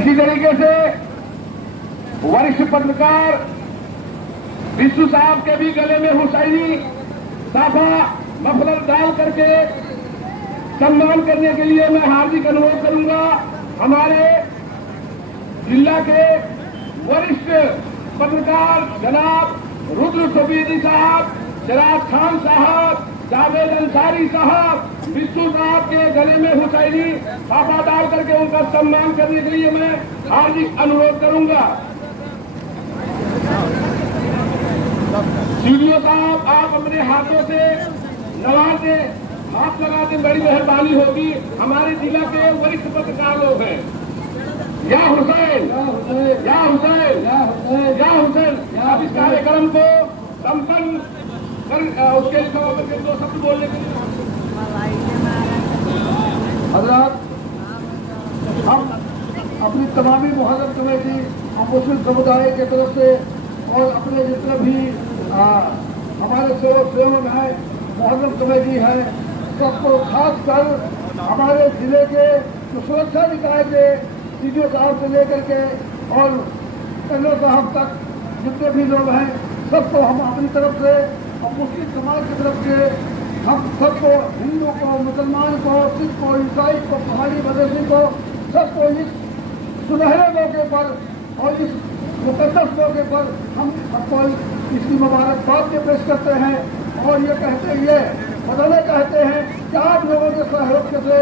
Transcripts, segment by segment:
इसी तरीके से वरिष्ठ पत्रकार विष्णु साहब के भी गले में हुसैनी साफा मफलर डाल करके सम्मान करने के लिए मैं हार्दिक अनुरोध करूंगा। हमारे जिला के वरिष्ठ पत्रकार जनाब रुद्र सफीदी साहब, चिराग खान साहब, जावेद अंसारी साहब, विष्णु साहब के गले में हुसैनी साफा डाल करके उनका सम्मान करने के लिए मैं हार्दिक अनुरोध करूंगा। सीडीओ साहब, आप अपने हाथों से नवाज दें, हाथ लगा दें, बड़ी मेहरबानी होगी। हमारे जिला के वरिष्ठ पत्रकार लोग हैं। या हुसैन, या हुसैन, या हुसैन। आप इस कार्यक्रम को संपन्न कर उसके लिए दो शब्द बोलने के लिए हजरात, हम अपनी तमामी मुहर्रम कमेटी और मुस्लिम समुदाय की तरफ से और अपने जितने भी हमारे सेवक हैं, मुहर्रम कमेटी है, सबको खास कर हमारे जिले के जो सुरक्षा निकाय के सीडीओ साहब से लेकर के और एलओ साहब तक जितने भी लोग हैं, सबको हम अपनी तरफ से और मुस्लिम समाज की तरफ से हम सबको, हिंदू को, मुसलमान को, सिख को, ईसाई को, पहाड़ी मदरसी को, सबको इस सुनहरे मौके पर और इस मुकद्दस मौके पर हम सबको इसकी मुबारकबाद के पेश करते हैं और ये कहते हैं कि आप लोगों के सहयोग से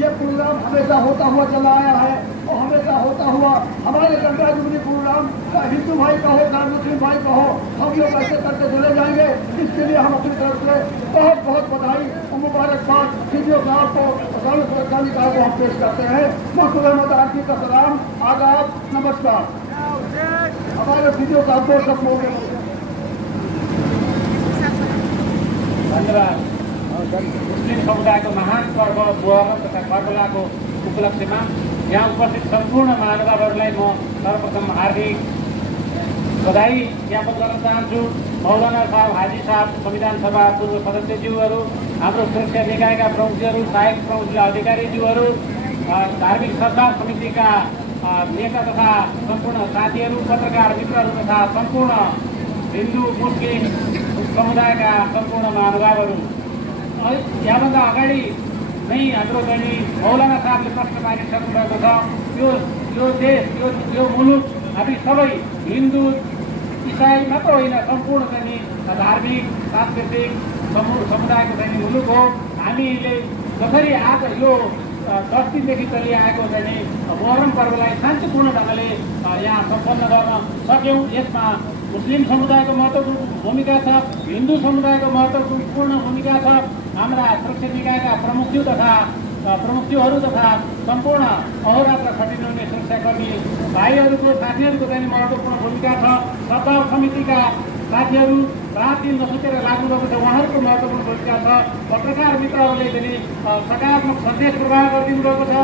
ये प्रोग्राम हमेशा होता हुआ चला आया है और हमेशा होता हुआ हमारे गंगा जुबली प्रोग्राम का हिंदू भाई का हो, चाहे मुस्लिम भाई का हो, हम लोग ऐसे करते चले जाएंगे। इसके लिए हम अपनी तरफ से बहुत बहुत बधाई और मुबारकबाद सीडीओ साहब को और सुरक्षा निकाय को हम पेश करते हैं। मुस्लिम आरती का सलाम, आदाब, नमस्कार। हमारे सीडीओ साहब को सब लोग धन्यवाद। मुस्लिम समुदायको महान पर्व मुहर्रम तथा कर्बलाको उपलक्ष्यमा यहाँ उपस्थित सम्पूर्ण महानुभावहरूलाई म सर्वप्रथम हार्दिक बधाई ज्ञापन गर्न चाहन्छु। मौलाना साहब, हाजी साहब, संविधान सभा पूर्व सदस्यज्यूहरू, हाम्रो सुरक्षा निकायका प्रमुखज्यूहरू, सहायक प्रमुख जिल्ला अधिकारीज्यूहरू, धार्मिक सद्भाव समितिका नेता तथा सम्पूर्ण साथीहरू, पत्रकार मित्रहरू तथा सम्पूर्ण हिन्दू मुस्लिम समुदायका सम्पूर्ण महानुभावहरू, यहाँभन्दा अगाडि नै हाम्रो चाहिँ मौलाना साहबले प्रश्न पारिसक्नु भएको छ। यो देश, यो मुलुक हामी सबै हिन्दू इसाई मात्र होइन, सम्पूर्ण चाहिँ धार्मिक सांस्कृतिक समुदायको चाहिँ मुलुक हो। हामीले जसरी आज यो 10 दिनदेखि चलिआएको चाहिँ मुहर्रम पर्वलाई शान्तिपूर्ण ढङ्गले यहाँ सम्पन्न गर्न सक्यौँ। यसमा मुस्लिम समुदायको महत्त्वपूर्ण भूमिका छ, हिन्दू समुदायको महत्त्वपूर्ण भूमिका छ। हाम्रा सुरक्षा निकायका प्रमुखज्यूहरू तथा सम्पूर्ण अहोरात्र खटिनुहुने सुरक्षाकर्मी भाइहरूको, साथीहरूको चाहिँ महत्त्वपूर्ण भूमिका छ। सद्भाव समितिका साथीहरू रात दिन नसुतेर लाग्नुभएको छ, उहाँहरूको महत्त्वपूर्ण भूमिका छ। पत्रकार मित्रहरूले चाहिँ सकारात्मक सन्देश प्रवाह गरिदिनु भएको छ।